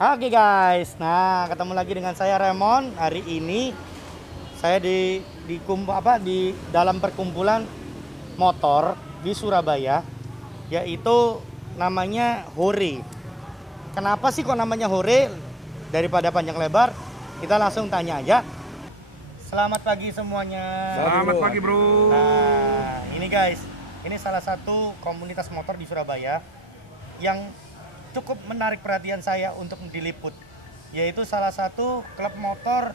Oke guys, nah ketemu lagi dengan saya Remon. Hari ini saya di dalam perkumpulan motor di Surabaya, yaitu namanya Hore. Kenapa sih kok namanya Hore? Daripada panjang lebar, kita langsung tanya aja. Selamat pagi semuanya. Selamat pagi bro. Nah, ini guys, ini salah satu komunitas motor di Surabaya yang cukup menarik perhatian saya untuk diliput, yaitu salah satu klub motor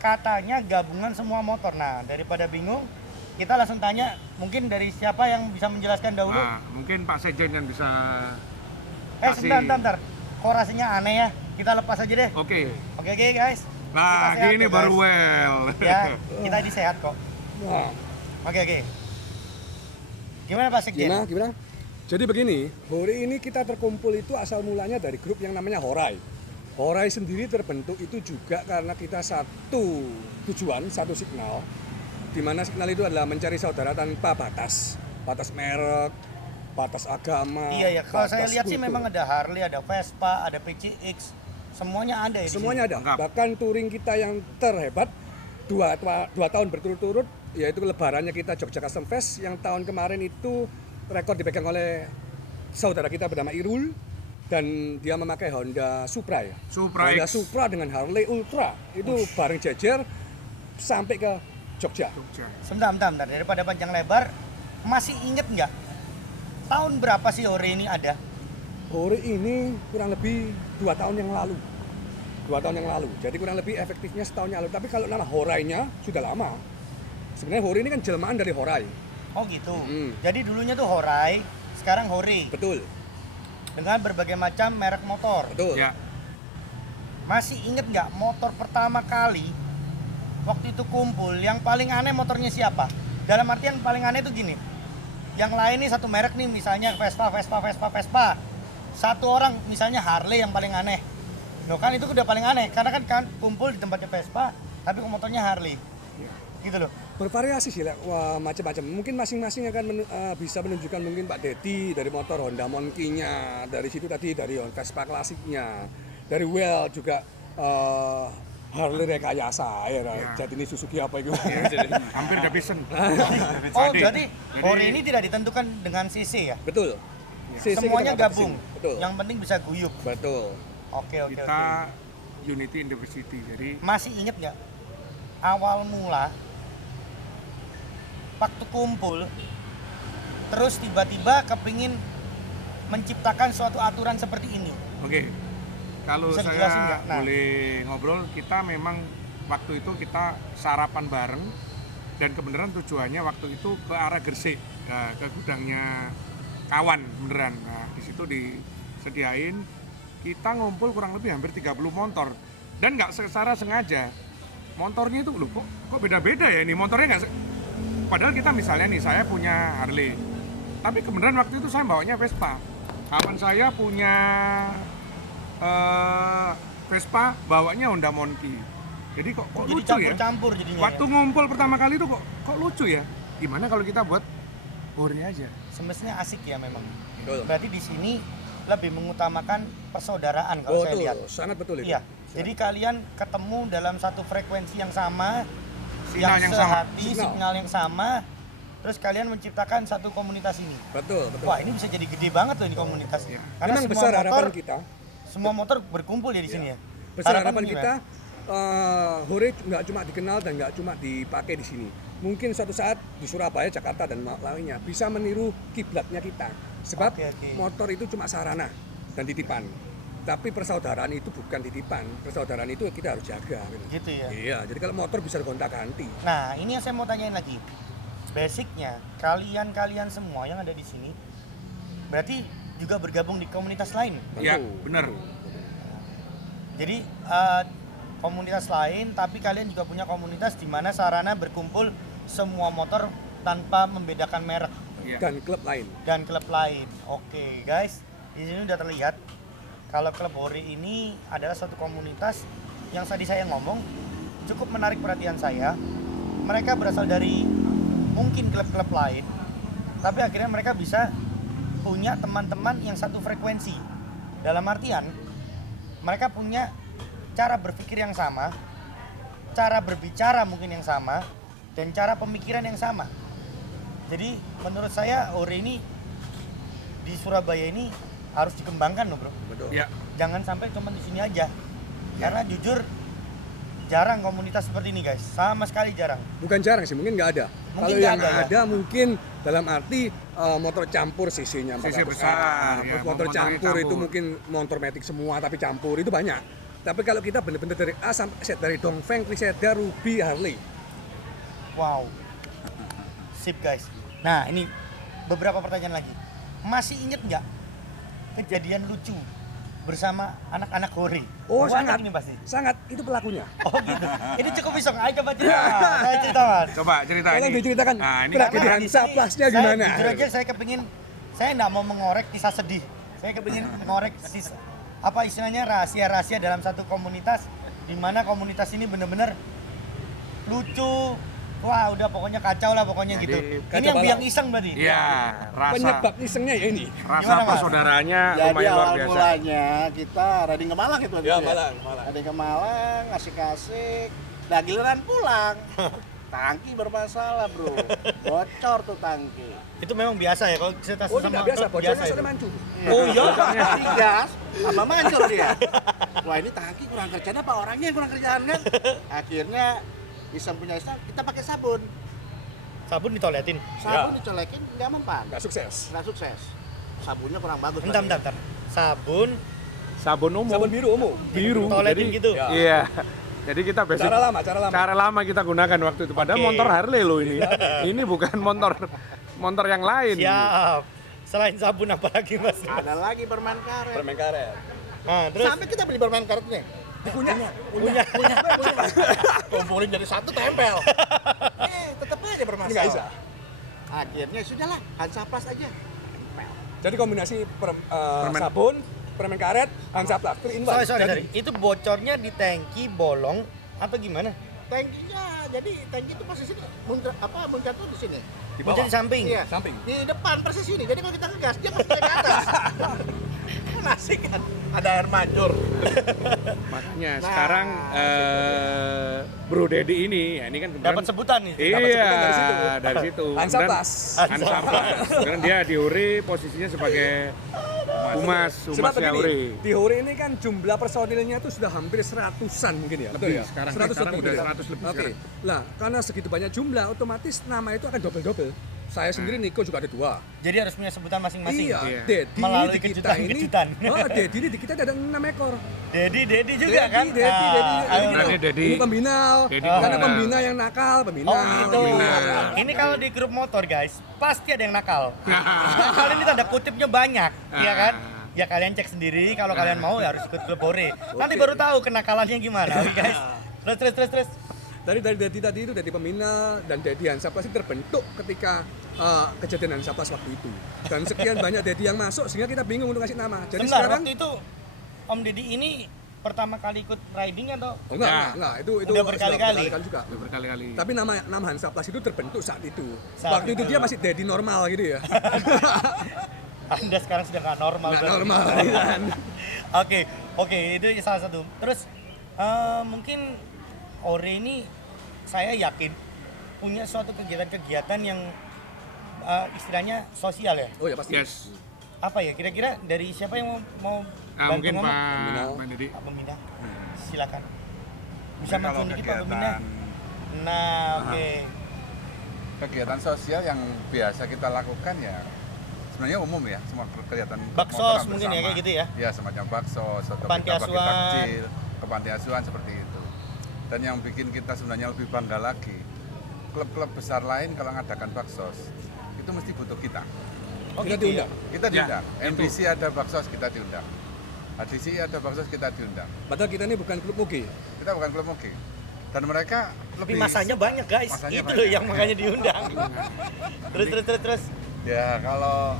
katanya gabungan semua motor. Nah, daripada bingung, kita langsung tanya, mungkin dari siapa yang bisa menjelaskan dahulu? Nah, mungkin Pak Sekjen yang bisa kasih. Sebentar. Kok rasanya aneh ya? Kita lepas aja deh. Oke. Oke guys. Nah, Kita sehat gini kok, baru guys. well. Ya, kita di sehat kok. Oke. Gimana Pak Sekjen? Gimana? Jadi begini, Hore ini kita terkumpul itu asal mulanya dari grup yang namanya Horai. Horai sendiri terbentuk itu juga karena kita satu tujuan, satu signal, di mana signal itu adalah mencari saudara tanpa batas merek, batas agama. Iya, kalau saya batas lihat sih kultur. memang ada Harley, ada Vespa, ada PCX, semuanya ada ya di Semuanya sini? ada. Lengkap. Bahkan touring kita yang terhebat dua tahun berturut-turut, yaitu lebarannya kita Jogja Custom Fest yang tahun kemarin itu rekor dipegang oleh saudara kita bernama Irul, dan dia memakai Honda Supra ya. Supra Honda X. Supra dengan Harley Ultra itu bareng jejer sampai ke Jogja. Sebentar. Daripada panjang lebar, masih inget nggak tahun berapa sih Hore ini ada? Hore ini kurang lebih 2 tahun yang lalu. 2 tahun yang lalu. Jadi kurang lebih efektifnya setahun yang lalu. Tapi kalau nama Horainya sudah lama. Sebenarnya Hore ini kan jelmaan dari Horai. Oh gitu. Hmm. Jadi dulunya tuh Horai, sekarang Hore. Betul. Dengan berbagai macam merek motor. Betul. Ya. Masih inget nggak motor pertama kali waktu itu kumpul, yang paling aneh motornya siapa? Dalam artian paling aneh tuh gini. Yang lain nih satu merek nih, misalnya Vespa. Satu orang misalnya Harley yang paling aneh. Loh kan itu udah paling aneh, karena kan kumpul di tempatnya Vespa, tapi motornya Harley. Gitu loh. Bervariasi sih, wah, macam-macam. Mungkin masing-masing akan bisa menunjukkan mungkin Pak Dedi dari motor Honda Monkey-nya, dari situ tadi dari Vespa klasiknya, dari Well juga Harley Rekayasa, ya. Jadi ini Suzuki apa itu? Hampir Davidson. Oh, jadi Hore ini tidak ditentukan dengan CC ya? Betul. CC Semuanya kita batasin. gabung. Betul. Yang penting bisa guyup. Betul. Oke. Kita Unity in Diversity. Jadi Masih inget nggak awal mula waktu kumpul, terus tiba-tiba kepingin menciptakan suatu aturan seperti ini? oke. Kalau Bisa dijelasin saya nggak? Nah. boleh ngobrol, kita memang waktu itu kita sarapan bareng dan kebenaran tujuannya waktu itu ke arah Gresik, nah, ke gudangnya kawan beneran. Nah, di situ disediain, kita ngumpul kurang lebih hampir 30 motor dan nggak secara sengaja. Motornya itu loh kok beda-beda ya ini motornya nggak padahal kita misalnya nih saya punya Harley, tapi kebenaran waktu itu saya bawanya Vespa. Kawan saya punya Vespa, bawanya Honda Monkey. Jadi kok Jadi lucu ya. campur-campur jadinya. Waktu Ya? ngumpul pertama kali itu kok lucu ya. Gimana kalau kita buat Hore aja? Semestinya asik ya memang. Betul. Berarti di sini lebih mengutamakan persaudaraan kalau saya lihat. Sangat betul itu. Iya. Jadi kalian ketemu dalam satu frekuensi yang sama, Sinyal yang sama. sehati, signal yang sama, terus kalian menciptakan satu komunitas ini. Betul. Wah, ini bisa jadi gede banget loh ini komunitas. Iya. Karena Memang semua besar motor, harapan kita. semua motor berkumpul ya di sini ya. Besar harapan gimana? kita, Hore nggak cuma dikenal dan nggak cuma dipakai di sini. Mungkin suatu saat di Surabaya, Jakarta dan lainnya bisa meniru kiblatnya kita. Sebab Oke. motor itu cuma sarana dan titipan. Tapi persaudaraan itu bukan titipan. Persaudaraan itu kita harus jaga. Gitu ya. Iya. Jadi kalau motor bisa gonta-ganti. Nah, ini yang saya mau tanyain lagi. Basicnya, kalian semua yang ada di sini berarti juga bergabung di komunitas lain. Ya, Tentu, benar. tentu. Jadi komunitas lain, tapi kalian juga punya komunitas di mana sarana berkumpul semua motor tanpa membedakan merek Iya. Dan klub lain. dan klub lain. Oke, guys, di sini udah terlihat kalau klub Hore ini adalah suatu komunitas yang tadi saya ngomong cukup menarik perhatian saya. Mereka berasal dari mungkin klub-klub lain, tapi akhirnya mereka bisa punya teman-teman yang satu frekuensi. Dalam artian mereka punya cara berpikir yang sama, cara berbicara mungkin yang sama, dan cara pemikiran yang sama. Jadi menurut saya Hore ini di Surabaya ini harus dikembangkan loh bro. Betul. Ya. Jangan sampai cuma di sini aja. Karena jujur jarang komunitas seperti ini guys, sama sekali jarang. Bukan jarang sih, mungkin nggak ada. Mungkin Kalau nggak yang ada, ya. ada mungkin dalam arti motor campur cc-nya 400 Sisi besar, terus ya, motor motornya campur itu campur. mungkin motor matic semua tapi campur itu banyak. Tapi kalau kita benar-benar dari A sampai Z, dari Dongfeng, Crusader, Ruby, Harley. Wow. Sip guys. Nah ini beberapa pertanyaan lagi. Masih inget nggak kejadian lucu bersama anak-anak Hore? Oh Banyak sangat, ini pasti. sangat itu pelakunya. Oh gitu. Ini cukup bisa. Ayo coba cerita. Saya cerita mas. Coba cerita Tolong ini. diceritakan Nah, ini tragedi Karena Hansa di sini Plus-nya gimana? Saya, jujur aja saya kepingin, saya nggak mau mengorek kisah sedih. Saya kepingin mengorek apa istilahnya rahasia-rahasia dalam satu komunitas, di mana komunitas ini benar-benar lucu. Wah udah pokoknya kacau lah pokoknya Jadi, gitu. Ini kacau yang balau. biang iseng berarti. Iya, rasa Penyebab isengnya ya ini. rasa Gimana, Mas? persaudaranya Jadi lumayan luar awal biasa. mulanya kita riding ke Malang itu waktu Ya, itu Malang. Riding ke Malang, asik-asik. Nah giliran pulang, tangki bermasalah bro, bocor tuh tangki. Itu memang biasa ya kalau cerita Oh sesama tidak biasa, klub bocornya itu. sudah mancung. Oh iya. Gas, sama mancur dia. Wah ini tangki kurang kerjaan apa orangnya yang kurang kerjaan kan? Akhirnya punya iseng, kita pakai sabun. Sabun ditoletin. Sabun dicolekin nggak mempan, Nggak sukses. nggak sukses. Sabunnya kurang bagus. Bentar, lagi. bentar, bentar. Sabun Sabun umum. Sabun biru umum. biru. toletin Jadi- gitu. Ya. Iya. Jadi kita basic Cara lama, cara lama. cara lama kita gunakan waktu itu. Padahal Oke. motor Harley loh ini. Ini bukan motor yang lain. Siap. Selain sabun apa lagi mas? Ada lagi permen karet. Permen karet. Nah, terus Sampai kita beli permen karetnya. punya. Kumpulin jadi satu tempel. Tetap aja Ini bermasalah. nggak bisa. Akhirnya sudahlah, Hansa Plus aja. Jadi kombinasi Permen. sabun, permen karet, Hansa Plus. Three in one. sorry. Itu bocornya di tangki bolong atau gimana? Tangkinya, jadi tangki itu posisi muncrat tuh di sini. Di Bocor bawah. di samping. Iya. Samping. Di depan persis ini. Jadi kalau kita ngegas dia pasti naik ke atas. Kan asik kan? Ada air mancur. Makanya Nah, sekarang Bro Dedi ini, ya ini kan kebetulan Dapat sebutan nih. Iya, Dapat sebutan dari situ. dari situ. Hansa Dan Plus. Hansa Plus. Karena dia di Hore posisinya sebagai humas Sebab ya begini, Hore. di Hore ini kan jumlah personilnya itu sudah hampir 100-an mungkin ya. Betul Lebih, ya? sekarang 100 udah gitu ya? 100 lebih Oke. sekarang. Nah, karena segitu banyak jumlah, otomatis nama itu akan double-double. Saya sendiri Niko juga ada 2. Jadi harus punya sebutan masing-masing. Iya, Iya. Dedi Melalui di kita ini. kejutan-kejutan. Oh, Dedi di kita ada 6 ekor. Dedi juga kan? Dedi. Ayo, Dedi. bro. Dedi. Ini pembinal. Dedi Karena pembinal. pembina yang nakal, pembina. Oh gitu. Pembina. Ini kalau di grup motor guys, pasti ada yang nakal. Nakal ini tanda kutipnya banyak, ya kan? Ya kalian cek sendiri, kalau kalian mau ya harus ikut klub Hore. Nanti baru tahu kenakalannya gimana, oke guys. Terus. Dari Dedi tadi itu Dedi pembina dan Dedi Hansa Plus itu terbentuk ketika kejadian Hansa Plus waktu itu. Dan sekian banyak Dedi yang masuk sehingga kita bingung untuk kasih nama. Jadi Sebentar, sekarang waktu itu Om Deddy ini pertama kali ikut riding atau? oh, enggak, Ya. enggak, itu Udah sudah berkali-kali. juga. Udah berkali-kali. Tapi nama Hansa Plus itu terbentuk saat itu. Saat Waktu itu itu. dia masih Dedi normal gitu ya. Anda sekarang sudah nggak normal. Nggak berarti. normal iya kan. Oke, itu salah satu. Terus mungkin Hore ini saya yakin punya suatu kegiatan-kegiatan yang istilahnya sosial ya. Oh ya pasti. Yes. Apa ya? Kira-kira dari siapa yang mau Nah, bantu mungkin ngomong? Pak Dedi. Pak Pembina. Silakan. Bisa Jadi kalau mancung dikit Pak Pembina. kegiatan Nah, oke. kegiatan sosial yang biasa kita lakukan ya sebenarnya umum ya, semua kegiatan Baksos motoran mungkin ya, bersama. kayak gitu ya? Ya semacam baksos atau Panti kita bagi asuhan. takjil ke panti asuhan seperti itu. Dan yang bikin kita sebenarnya lebih bangga lagi, klub-klub besar lain kalau ngadakan baksos itu mesti butuh kita. Oh, Kita gitu ya? diundang. Kita Ya, diundang. itu. MBC ada baksos kita diundang. HDC ada baksos kita diundang. Padahal kita ini bukan klub moge. Kita bukan klub moge. Dan mereka Tapi lebih masanya banyak guys. Masanya Itu banyak. loh yang makanya diundang. terus. Ya kalau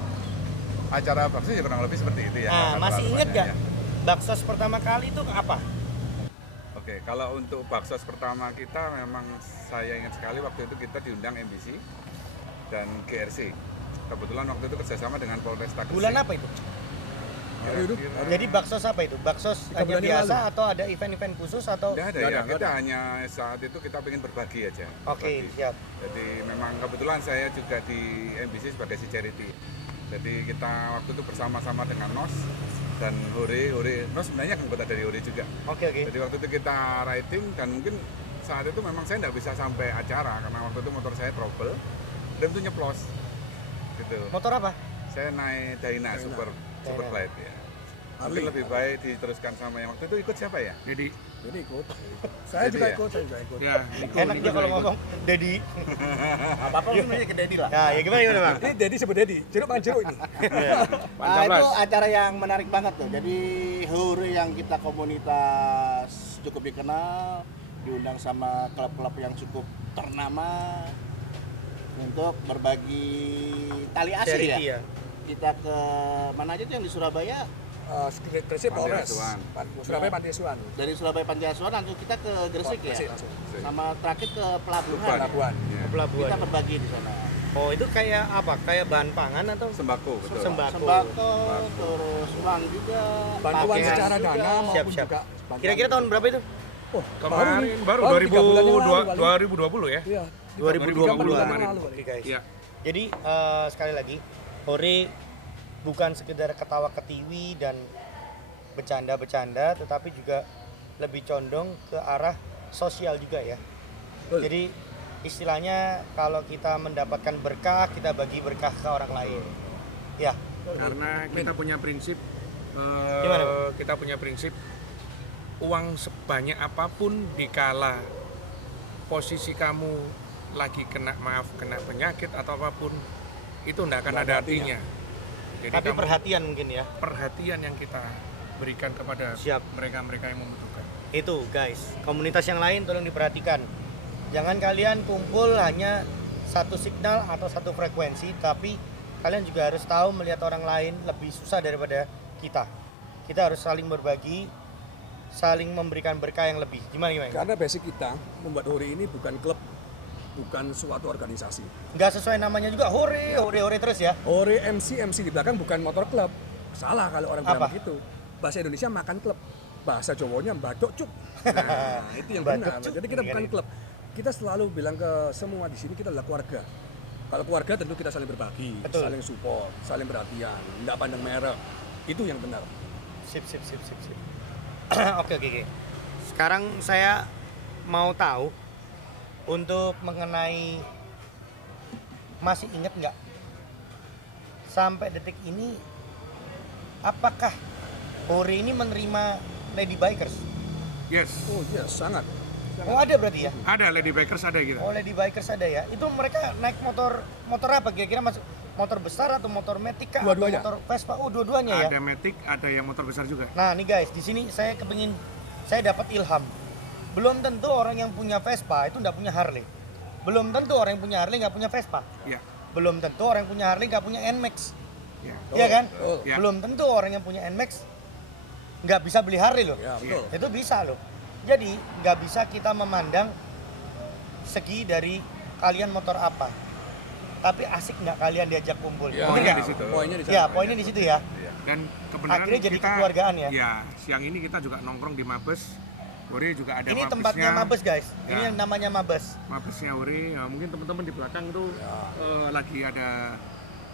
acara bakso ya kurang lebih seperti itu ya. Nah, kalau masih ingat aturannya gak? ya. Baksos pertama kali itu apa? Oke, kalau untuk baksos pertama kita memang saya ingat sekali waktu itu kita diundang MBC dan GRC. Kebetulan waktu itu kerjasama dengan Polresta Gresik. Bulan apa itu? Jadi baksos apa itu? Baksos 3 hanya bulan yang biasa lalu. atau ada event-event khusus atau? Nggak ada Nggak ya, ada, kita nggak ada. hanya saat itu kita ingin berbagi aja. Oke, Berbagi. siap. Jadi memang kebetulan saya juga di MBC sebagai si charity. Jadi kita waktu itu bersama-sama dengan NOS dan Hore, NOS sebenarnya anggota dari Hore juga. Oke. Jadi waktu itu kita riding dan mungkin saat itu memang saya nggak bisa sampai acara karena waktu itu motor saya trouble, rem itu nyeplos. Gitu. Motor apa? Saya naik Dyna Super Dyna. Glide ya. Mungkin Harley. lebih baik diteruskan sama yang waktu itu ikut siapa ya? Jadi Jadi ikut. Saya Jadi juga ya? ikut, saya juga ikut. ya Enak dia kalau ngomong Dedi. Apa-apa sebenarnya ke Dedi lah. Nah, ya gimana Bang? Ini Dedi sebut Dedi, jeruk makan jeruk ini. Nah, itu acara yang menarik banget tuh. Jadi Hore yang kita komunitas cukup dikenal, diundang sama klub-klub yang cukup ternama untuk berbagi tali asih Charity ya. ya. Kita ke mana aja tuh yang di Surabaya? Gresik Panti Polres, Asuhan. Surabaya Panti Asuhan. Dari Surabaya Panti Asuhan langsung kita ke Gresik ya. Gresik langsung. Sama terakhir ke Pelabuhan. Pelabuhan. Ya. Pelabuhan. Kita berbagi di sana. Oh, itu kayak apa? Kayak bahan pangan atau Sembako betul. Sembako, terus uang juga, Bantuan pakaian secara juga. dana maupun Siap. juga bantuan. Kira-kira tahun berapa itu? Oh, kemarin baru 3 bulan yang lalu, 2020 ya. Iya. 2020 kemarin. Oke guys. Iya. Jadi sekali lagi, Hore bukan sekedar ketawa ketiwi dan bercanda-bercanda, tetapi juga lebih condong ke arah sosial juga ya. Betul. Jadi istilahnya kalau kita mendapatkan berkah, kita bagi berkah ke orang lain. Ya, Karena kita punya prinsip Gimana, Bang? kita punya prinsip uang sebanyak apapun dikala posisi kamu lagi kena penyakit atau apapun itu tidak akan Nggak ada ada artinya. artinya. Jadi tapi kamu- perhatian mungkin ya. perhatian yang kita berikan kepada Siap. mereka-mereka yang membutuhkan. Itu guys, komunitas yang lain tolong diperhatikan. Jangan kalian kumpul hanya satu signal atau satu frekuensi, tapi kalian juga harus tahu melihat orang lain lebih susah daripada kita. Kita harus saling berbagi, saling memberikan berkah yang lebih. Gimana? Karena basic kita membuat Hore ini bukan klub, bukan suatu organisasi. Nggak sesuai namanya juga, hore terus ya. Hore MC di belakang bukan motor klub. Salah kalau orang bilang Apa? begitu. Bahasa Indonesia makan klub. Bahasa Jawanya badok cuk. Nah, itu yang Badok benar. cuk. Jadi kita Iya, bukan kan? klub. Kita selalu bilang ke semua di sini kita adalah keluarga. Kalau keluarga tentu kita saling berbagi, Betul. saling support, saling perhatian, tidak pandang merek. Itu yang benar. Sip. Oke. Sekarang saya mau tahu untuk mengenai, masih ingat nggak sampai detik ini apakah Hore ini menerima lady bikers? Yes. Oh iya, sangat. Oh ada berarti ya? Ada lady bikers ada kita. Oh lady bikers ada ya? Itu mereka naik motor apa kira-kira, masuk motor besar atau motor Matic kah? Dua-duanya. Atau motor Vespa? Oh dua-duanya ya? Ada Matic, ada yang motor besar juga. Nah nih guys, di sini saya dapat ilham. Belum tentu orang yang punya Vespa itu nggak punya Harley. Belum tentu orang yang punya Harley nggak punya Vespa. Ya. Belum tentu orang yang punya Harley nggak punya NMAX. Ya. Iya kan? Betul. Ya. Belum tentu orang yang punya NMAX nggak bisa beli Harley loh. Ya, betul. Itu bisa loh. Jadi nggak bisa kita memandang segi dari kalian motor apa. Tapi asik nggak kalian diajak kumpul? Ya, Bener poinnya nggak? di situ. Poinnya di sana. Ya, poinnya di situ ya. Dan kebenaran Akhirnya jadi kita, kekeluargaan ya? Ya, siang ini kita juga nongkrong di Mabes. Hore juga ada Ini mabesnya. tempatnya Mabes guys. Ini Ya. yang namanya Mabes. Mabesnya Hore. Ya, mungkin teman-teman di belakang tuh lagi ada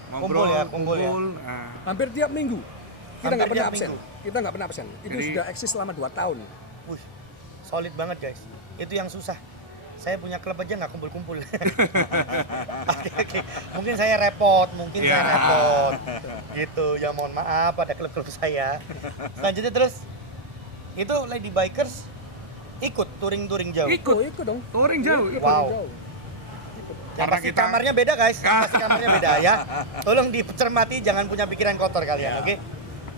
Kumpul ngobrol, ya, kumpul ya. Nah, Hampir tiap minggu. Kita Hampir nggak pernah tiap absen. minggu. Kita nggak pernah absen. Itu Jadi- sudah eksis selama 2 tahun. Wih, solid banget guys. Itu yang susah. Saya punya klub aja nggak kumpul-kumpul. Oke. Mungkin saya repot, Ya. Gitu. Ya mohon maaf pada klub-klub saya. Selanjutnya terus, itu lady bikers ikut touring-touring jauh. Ikut. Oh, ikut dong. touring jauh. Ikut Wow. jauh. Yang Karena pasti kita- kamarnya beda guys. Yang pasti kamarnya beda ya. Tolong dicermati, jangan punya pikiran kotor kalian, oke?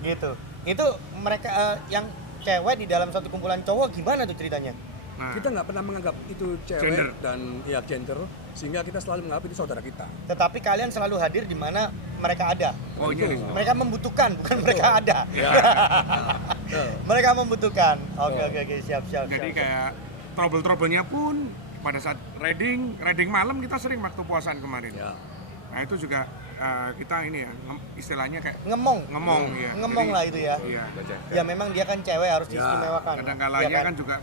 Gitu. Itu mereka yang cewek di dalam satu kumpulan cowok gimana tuh ceritanya? Nah, Kita nggak pernah menganggap itu cewek Gender. dan ya gender, sehingga kita selalu menganggap itu saudara kita. Tetapi kalian selalu hadir di mana mereka ada. poinnya di situ. Mereka membutuhkan, bukan mereka ada. Mereka membutuhkan. Oke, siap. Jadi kayak trouble-troublenya pun pada saat riding malam kita sering waktu puasaan kemarin. Ya. Nah itu juga kita ini ya istilahnya kayak Ngemong ya. Ngemong Jadi, lah itu ya. Iya. Ya memang dia kan cewek harus Ya, diistimewakan. Kadang ya kalanya kan juga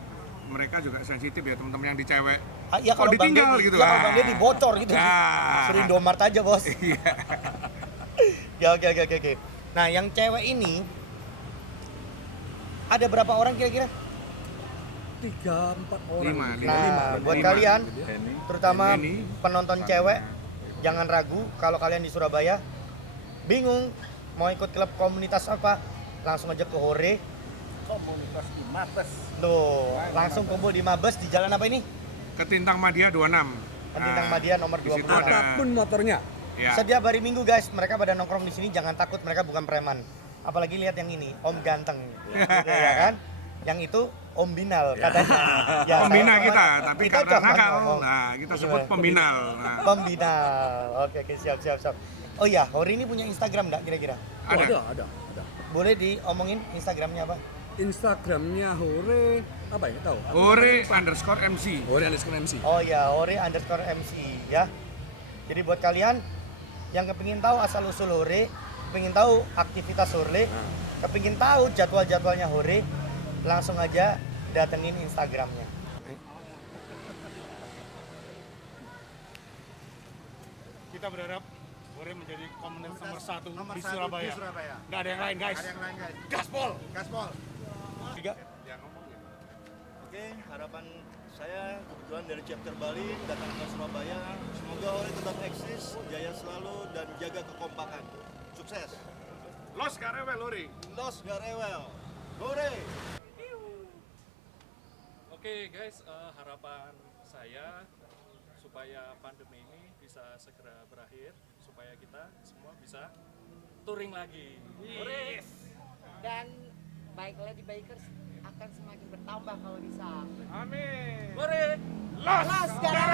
mereka juga sensitif ya teman-teman yang di cewek. Ya Kok ditinggal Bang Deddy, gitu. ya, kalau Bang Deddy bocor gitu. Ah. Sering Indomart aja, Bos. Iya. Ya oke. Nah, yang cewek ini ada berapa orang kira-kira? 3-4 orang. Lima. Nah, buat Lima. kalian Henny, terutama Ini. penonton cewek jangan ragu kalau kalian di Surabaya bingung mau ikut klub komunitas apa, langsung aja ke Hore. Komunitas di Mabes. Tuh, langsung kumpul di Mabes di jalan apa ini? Ketintang Madia 26. Ketintang Nah, Madia nomor di situ 26. ada- Apapun motornya. Ya. Setiap hari Minggu guys, mereka pada nongkrong di sini, jangan takut mereka bukan preman. Apalagi lihat yang ini, Om Ganteng. Gitu ya kan? Yang itu Om Binal katanya. Ya, Pembina saya- kita, tapi kita karena cuma nakal, ngomong. nah kita Iya, sebut pembinal. Nah, Pembinal. Oke, siap. Oh iya, Hori ini punya Instagram enggak kira-kira? Oh, ada. ada. Boleh diomongin Instagramnya apa? Instagramnya Hore apa ya? Tahu? Hore_MC. Hore _MC. Oh ya, Hore_MC ya. Jadi buat kalian yang kepingin tahu asal usul Hore, kepingin tahu aktivitas Hore, kepingin tahu jadwal-jadwalnya Hore, langsung aja datengin Instagramnya. Kita berharap Hore menjadi komunitas nomor satu di Surabaya. Nggak ada yang lain guys. Gaspol. Tiga. Oke, harapan saya kebetulan dari chapter Bali datang ke Surabaya. Semoga Hore tetap eksis, jaya selalu dan jaga kekompakan. Sukses. Los Karewel Hore. Los Garewel. Hore. Oke guys, harapan saya supaya pandemi ini bisa segera berakhir, supaya kita semua bisa touring lagi. Hore! Dan baik Lady Bikers akan semakin bertambah kalau bisa. Amin. Hore! Las Garewel!